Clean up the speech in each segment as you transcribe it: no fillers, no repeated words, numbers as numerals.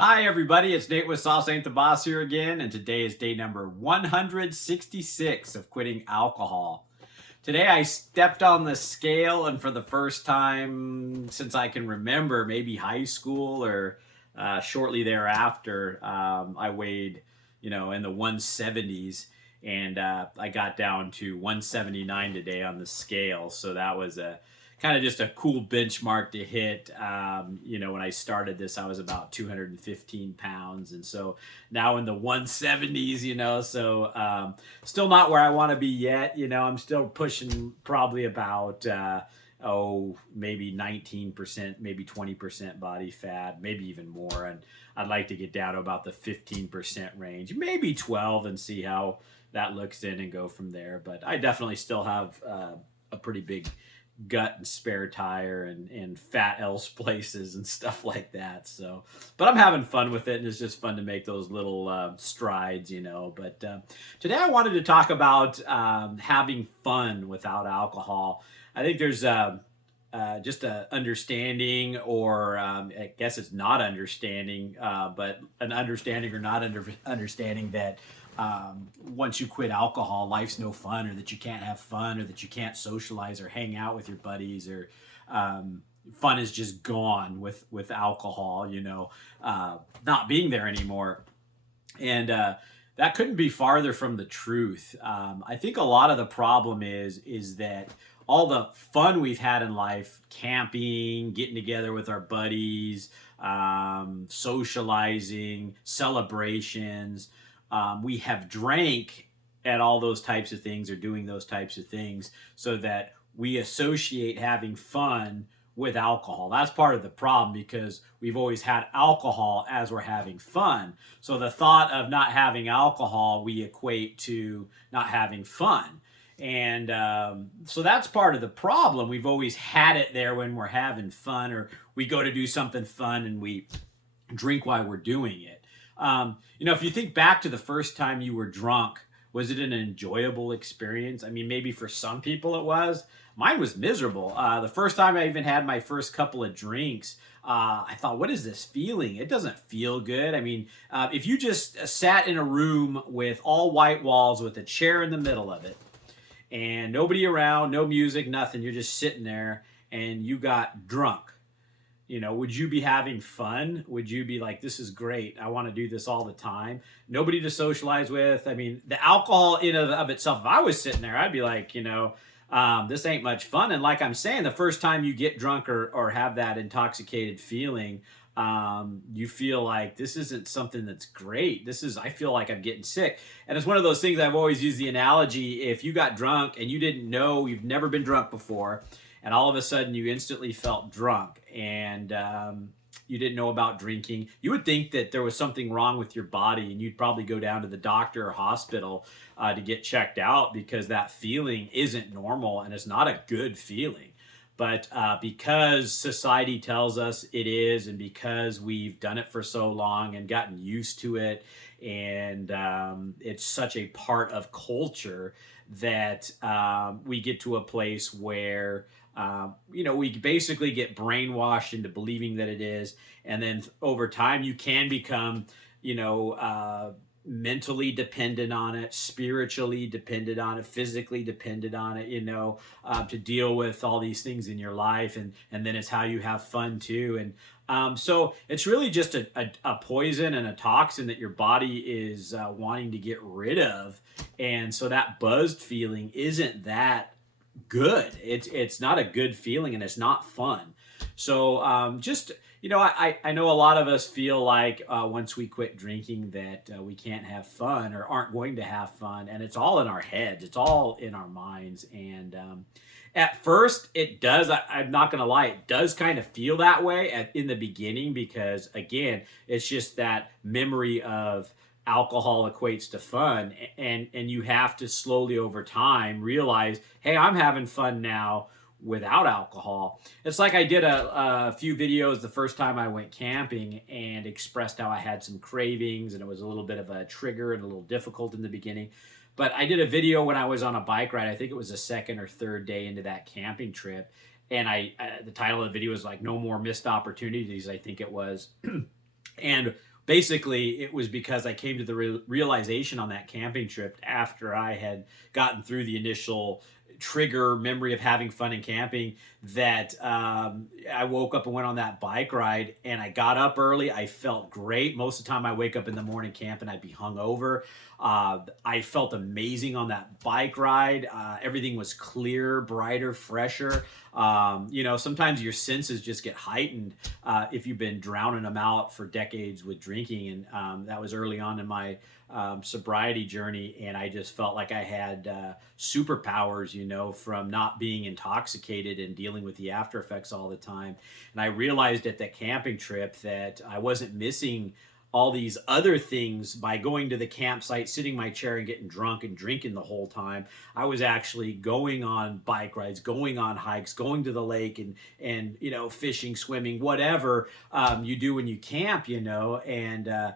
Hi, everybody. It's Nate with Sauce Ain't the Boss here again, and today is day number 166 of quitting alcohol. Today, I stepped on the scale, and for the first time since I can remember, maybe high school or shortly thereafter, I weighed, in the 170s, and I got down to 179 today on the scale. So that was a kind of just a cool benchmark to hit. When I started this, I was about 215 pounds. And so now in the 170s, so still not where I want to be yet. I'm still pushing probably about, maybe 19%, maybe 20% body fat, maybe even more. And I'd like to get down to about the 15% range, maybe 12, and see how that looks in and go from there. But I definitely still have a pretty big gut and spare tire and fat else places and stuff like that. So, but I'm having fun with it, and it's just fun to make those little strides. But today I wanted to talk about having fun without alcohol. I think there's just a understanding, or I guess it's not understanding, but an understanding or not understanding that once you quit alcohol, life's no fun, or that you can't have fun, or that you can't socialize or hang out with your buddies, or fun is just gone with alcohol. Not being there anymore, and that couldn't be farther from the truth. I think a lot of the problem is that all the fun we've had in life, camping, getting together with our buddies, socializing, celebrations, we have drank at all those types of things or doing those types of things so that we associate having fun with alcohol. That's part of the problem, because we've always had alcohol as we're having fun. So the thought of not having alcohol, we equate to not having fun. And so that's part of the problem. We've always had it there when we're having fun, or we go to do something fun and we drink while we're doing it. If you think back to the first time you were drunk, was it an enjoyable experience? I mean, maybe for some people it was. Mine was miserable. The first time I even had my first couple of drinks, I thought, what is this feeling? It doesn't feel good. I mean, if you just sat in a room with all white walls with a chair in the middle of it, and nobody around, no music, nothing, you're just sitting there and you got drunk, would you be having fun? Would you be like, this is great, I want to do this all the time? Nobody to socialize with. I mean, the alcohol in of itself, if I was sitting there, I'd be like, this ain't much fun. And like I'm saying, the first time you get drunk or have that intoxicated feeling, you feel like this isn't something that's great. I feel like I'm getting sick. And it's one of those things. I've always used the analogy: if you got drunk and you didn't know, you've never been drunk before, and all of a sudden you instantly felt drunk, and you didn't know about drinking, you would think that there was something wrong with your body, and you'd probably go down to the doctor or hospital to get checked out, because that feeling isn't normal and it's not a good feeling. But because society tells us it is, and because we've done it for so long and gotten used to it, and it's such a part of culture, that we get to a place where we basically get brainwashed into believing that it is. And then over time, you can become, mentally dependent on it, spiritually dependent on it, physically dependent on it, to deal with all these things in your life. And then it's how you have fun too. And so it's really just a poison and a toxin that your body is wanting to get rid of. And so that buzzed feeling isn't that good. It's not a good feeling, and it's not fun. So just I know a lot of us feel like once we quit drinking that we can't have fun or aren't going to have fun, and it's all in our heads. It's all in our minds. And at first, it does. I'm not going to lie, it does kind of feel that way in the beginning, because again, it's just that memory of alcohol equates to fun, and you have to slowly over time realize, hey, I'm having fun now without alcohol. It's like I did a few videos the first time I went camping and expressed how I had some cravings, and it was a little bit of a trigger and a little difficult in the beginning. But I did a video when I was on a bike ride. I think it was the second or third day into that camping trip, and the title of the video was like "No More Missed Opportunities," I think it was. And basically, it was because I came to the realization on that camping trip after I had gotten through the initial trigger memory of having fun in camping that I woke up and went on that bike ride, and I got up early. I felt great. Most of the time I wake up in the morning camp and I'd be hungover. I felt amazing on that bike ride. Everything was clear, brighter, fresher. Sometimes your senses just get heightened if you've been drowning them out for decades with drinking. And that was early on in my sobriety journey, and I just felt like I had superpowers, from not being intoxicated and dealing with the after effects all the time. And I realized at that camping trip that I wasn't missing all these other things by going to the campsite, sitting in my chair and getting drunk and drinking the whole time. I was actually going on bike rides, going on hikes, going to the lake and fishing, swimming, whatever you do when you camp, and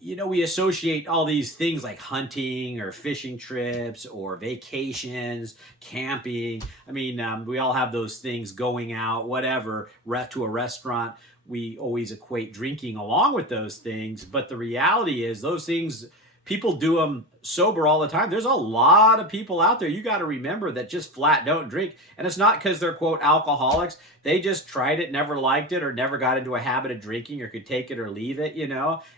we associate all these things like hunting or fishing trips or vacations, camping. I mean, we all have those things, going out, whatever, to a restaurant. We always equate drinking along with those things. But the reality is those things, people do them sober all the time. There's a lot of people out there, you got to remember, that just flat don't drink. And it's not because they're, quote, alcoholics. They just tried it, never liked it, or never got into a habit of drinking, or could take it or leave it,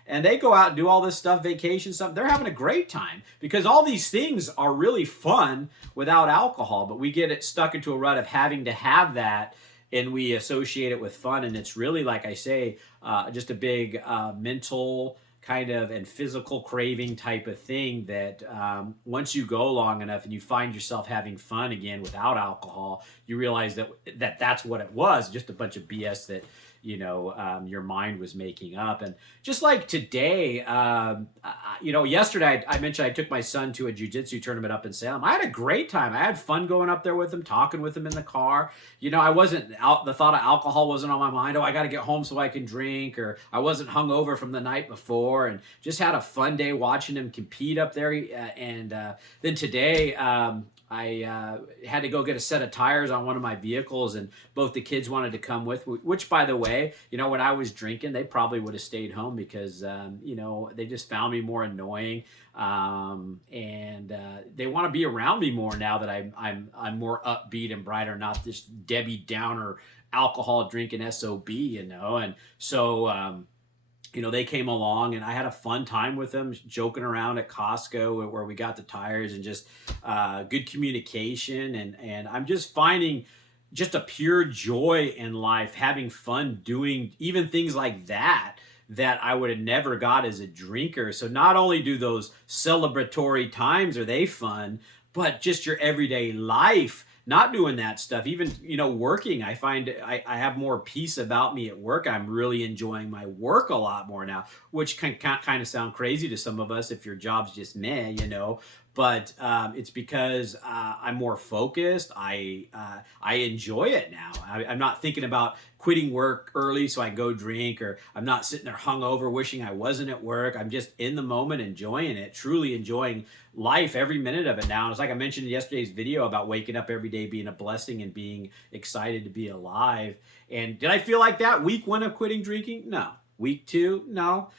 And they go out and do all this stuff, vacation stuff. They're having a great time because all these things are really fun without alcohol. But we get it stuck into a rut of having to have that, and we associate it with fun. And it's really, like I say, just a big mental kind of and physical craving type of thing that once you go long enough and you find yourself having fun again without alcohol, you realize that that's what it was, just a bunch of BS that your mind was making up. And just like today, yesterday I mentioned I took my son to a jiu-jitsu tournament up in Salem. I had a great time. I had fun going up there with him, talking with him in the car. I wasn't out, the thought of alcohol wasn't on my mind. Oh, I got to get home so I can drink, or I wasn't hungover from the night before, and just had a fun day watching him compete up there. And then today, I had to go get a set of tires on one of my vehicles, and both the kids wanted to come with, which, by the way, when I was drinking, they probably would have stayed home because, they just found me more annoying. And they want to be around me more now that I'm more upbeat and brighter, not this Debbie Downer alcohol drinking SOB, and so, they came along, and I had a fun time with them, joking around at Costco where we got the tires, and just good communication. And I'm just finding just a pure joy in life, having fun doing even things like that I would have never got as a drinker. So not only do those celebratory times, are they fun, but just your everyday life, not doing that stuff, even, working, I find I have more peace about me at work. I'm really enjoying my work a lot more now, which can kind of sound crazy to some of us if your job's just meh, but it's because I'm more focused. I enjoy it now. I'm not thinking about quitting work early so I can go drink, or I'm not sitting there hungover wishing I wasn't at work. I'm just in the moment, enjoying it, truly enjoying life, every minute of it now. And it's like I mentioned in yesterday's video about waking up every day being a blessing and being excited to be alive. And did I feel like that week 1 of quitting drinking? No. Week 2? No.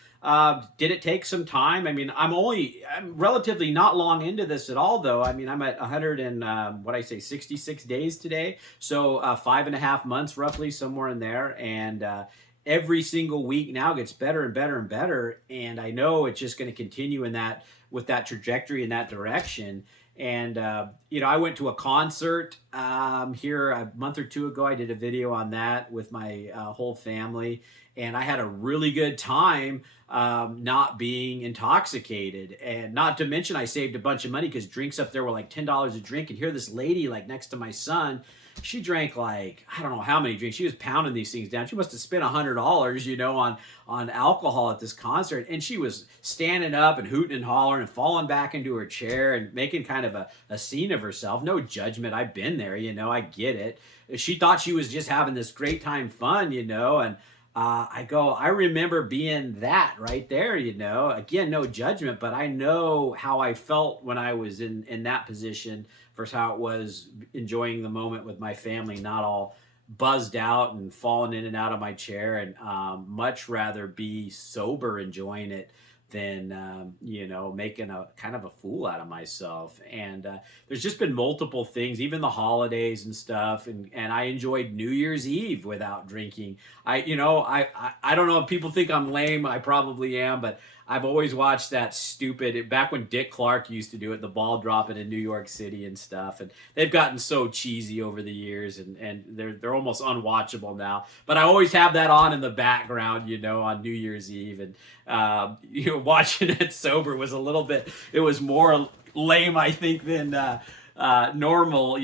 Did it take some time? I mean, I'm relatively not long into this at all, though. I mean, I'm at 66 days today. So 5.5 months, roughly, somewhere in there. And every single week now gets better and better and better. And I know it's just going to continue with that trajectory in that direction. And, I went to a concert here a month or 2 ago. I did a video on that with my whole family. And I had a really good time not being intoxicated. And not to mention, I saved a bunch of money because drinks up there were like $10 a drink. And here, this lady, like next to my son, she drank like, I don't know how many drinks. She was pounding these things down. She must have spent $100, on alcohol at this concert. And she was standing up and hooting and hollering and falling back into her chair and making kind of a scene of herself. No judgment. I've been there, I get it. She thought she was just having this great time fun, and I remember being that right there, again, no judgment, but I know how I felt when I was in that position versus how it was enjoying the moment with my family, not all buzzed out and falling in and out of my chair, and much rather be sober enjoying it than making a kind of a fool out of myself. And there's just been multiple things, even the holidays and stuff, and I enjoyed New Year's Eve without drinking. I don't know if people think I'm lame. I probably am, but I've always watched that stupid, back when Dick Clark used to do it, the ball dropping in New York City and stuff, and they've gotten so cheesy over the years, and they're almost unwatchable now. But I always have that on in the background, on New Year's Eve, and watching it sober was a little bit, it was more lame, I think, than normal,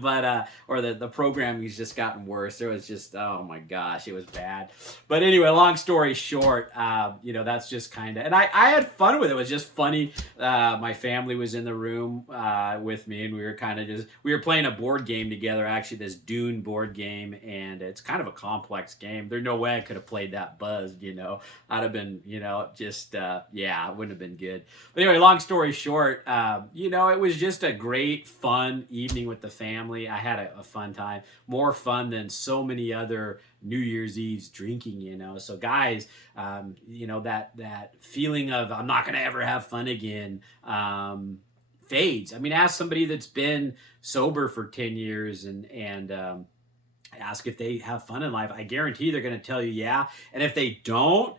but or the programming's just gotten worse. It was just, oh my gosh, it was bad. But anyway, long story short, that's just kind of, and I had fun with it. It was just funny. My family was in the room with me, and we were playing a board game together, actually, this Dune board game, and it's kind of a complex game. There's no way I could have played that buzzed, I'd have been, it wouldn't have been good. But anyway, long story short, it was just a great, fun evening with the family. I had a fun time, more fun than so many other New Year's Eve's drinking. So guys, that feeling of I'm not going to ever have fun again fades. I mean, ask somebody that's been sober for 10 years and ask if they have fun in life. I guarantee they're going to tell you yeah. And if they don't,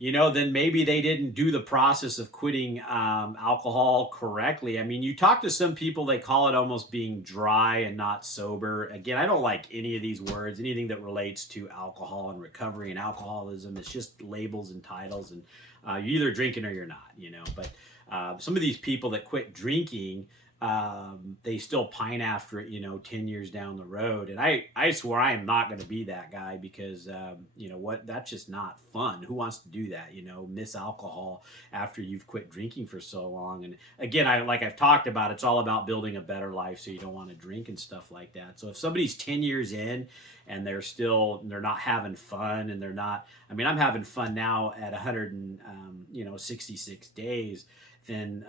then maybe they didn't do the process of quitting alcohol correctly. I mean, you talk to some people, they call it almost being dry and not sober. Again, I don't like any of these words, anything that relates to alcohol and recovery and alcoholism. It's just labels and titles, and you're either drinking or you're not, But some of these people that quit drinking, they still pine after it, 10 years down the road. And I swear I am not going to be that guy, because, that's just not fun. Who wants to do that? Miss alcohol after you've quit drinking for so long. And again, like I've talked about, it's all about building a better life. So you don't want to drink and stuff like that. So if somebody's 10 years in and they're not having fun, and I'm having fun now at 166 days, then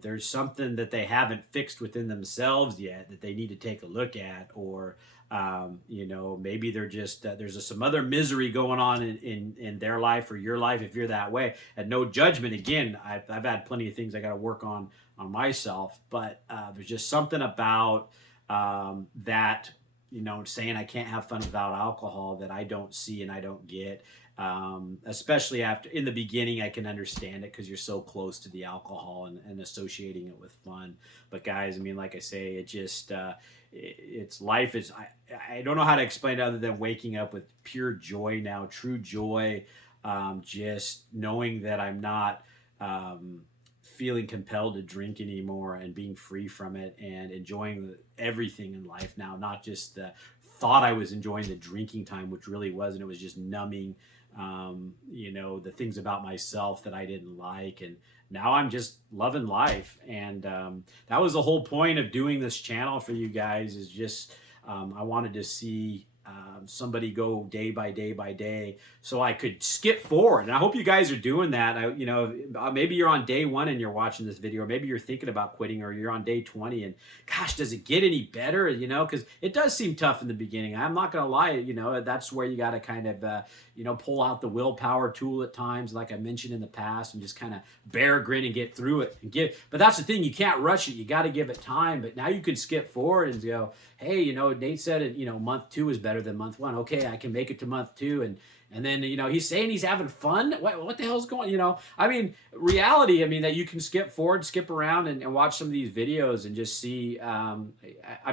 there's something that they haven't fixed within themselves yet that they need to take a look at. Or maybe they're just there's some other misery going on in their life or your life, if you're that way. And no judgment. Again, I've had plenty of things I got to work on myself, but there's just something about that, saying I can't have fun without alcohol, that I don't see and I don't get. Especially after, in the beginning, I can understand it because you're so close to the alcohol and associating it with fun. But guys, like I say, it just it's life is, I don't know how to explain it other than waking up with pure joy now, true joy, just knowing that I'm not feeling compelled to drink anymore, and being free from it, and enjoying everything in life now, not just the thought I was enjoying the drinking time, which really wasn't. It was just numbing the things about myself that I didn't like. And now I'm just loving life. And that was the whole point of doing this channel for you guys, is just I wanted to see somebody go day by day by day, so I could skip forward. And I hope you guys are doing that. Maybe you're on day 1 and you're watching this video, or maybe you're thinking about quitting, or you're on day 20 and gosh, does it get any better? Because it does seem tough in the beginning. I'm not gonna lie, that's where you got to kind of pull out the willpower tool at times, like I mentioned in the past, and just kind of bear grin and get through it and but that's the thing, you can't rush it, you got to give it time. But now you can skip forward and go, hey, Nate said it, month 2 is better than month 1. Okay, I can make it to month 2, and then he's saying he's having fun. What the hell's going? Reality. That you can skip forward, skip around, and watch some of these videos and just see. I'm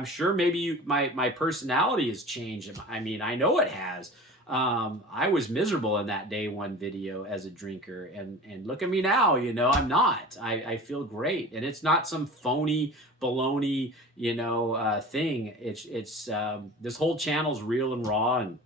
sure maybe my personality has changed. I know it has. I was miserable in that day 1 video as a drinker, and look at me now. I'm not. I feel great, and it's not some phony baloney thing. It's this whole channel's real and raw, and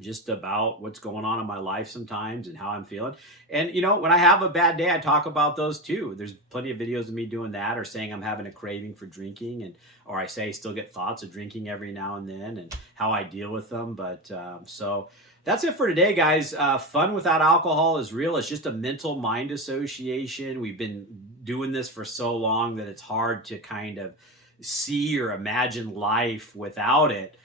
just about what's going on in my life sometimes and how I'm feeling. And when I have a bad day, I talk about those too. There's plenty of videos of me doing that, or saying I'm having a craving for drinking, or I say I still get thoughts of drinking every now and then, and how I deal with them. But so that's it for today, guys. Fun without alcohol is real. It's just a mental mind association. We've been doing this for so long that it's hard to kind of see or imagine life without it.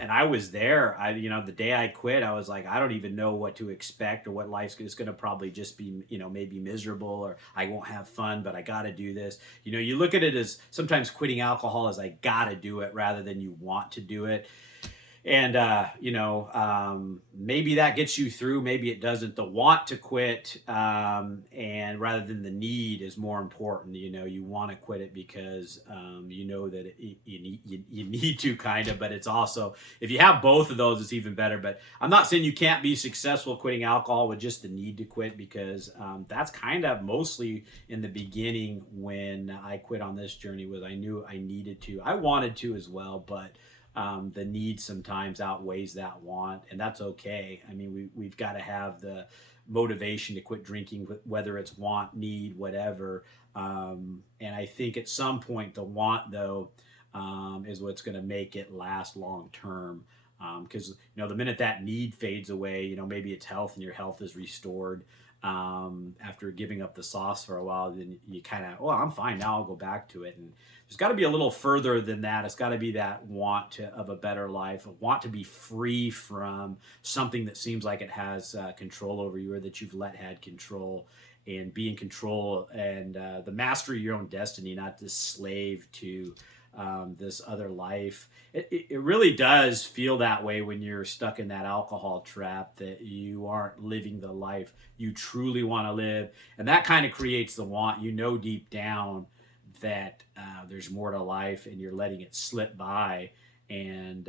And I was there. The day I quit, I was like, I don't even know what to expect or what life's is going to probably just be, maybe miserable, or I won't have fun, but I got to do this. You look at it as sometimes quitting alcohol as I got to do it rather than you want to do it. And maybe that gets you through, maybe it doesn't. The want to quit, and rather than the need, is more important. You want to quit it because that you need to, kind of. But it's also, if you have both of those, it's even better. But I'm not saying you can't be successful quitting alcohol with just the need to quit, because that's kind of mostly in the beginning when I quit on this journey. Was I knew I needed to, I wanted to as well, but the need sometimes outweighs that want, and that's okay. I mean, we've got to have the motivation to quit drinking, whether it's want, need, whatever. And I think at some point, the want, though, is what's going to make it last long term. Because the minute that need fades away, maybe it's health and your health is restored. After giving up the sauce for a while, then you kind of, I'm fine now, I'll go back to it. And there's got to be a little further than that. It's got to be that want of a better life, a want to be free from something that seems like it has control over you, or that you've had control, and be in control, and the mastery of your own destiny, not this slave to this other life. It really does feel that way when you're stuck in that alcohol trap, that you aren't living the life you truly want to live. And that kind of creates the want. Deep down that there's more to life, and you're letting it slip by. And,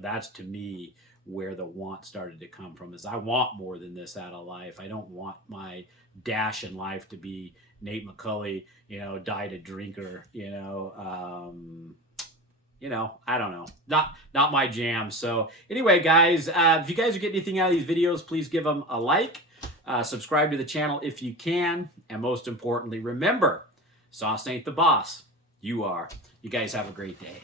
that's, to me, where the want started to come from, is I want more than this out of life. I don't want my dash in life to be Nate McCulley, died a drinker, I don't know. Not my jam. So anyway, guys, if you guys are getting anything out of these videos, please give them a like. Subscribe to the channel if you can. And most importantly, remember, sauce ain't the boss. You are. You guys have a great day.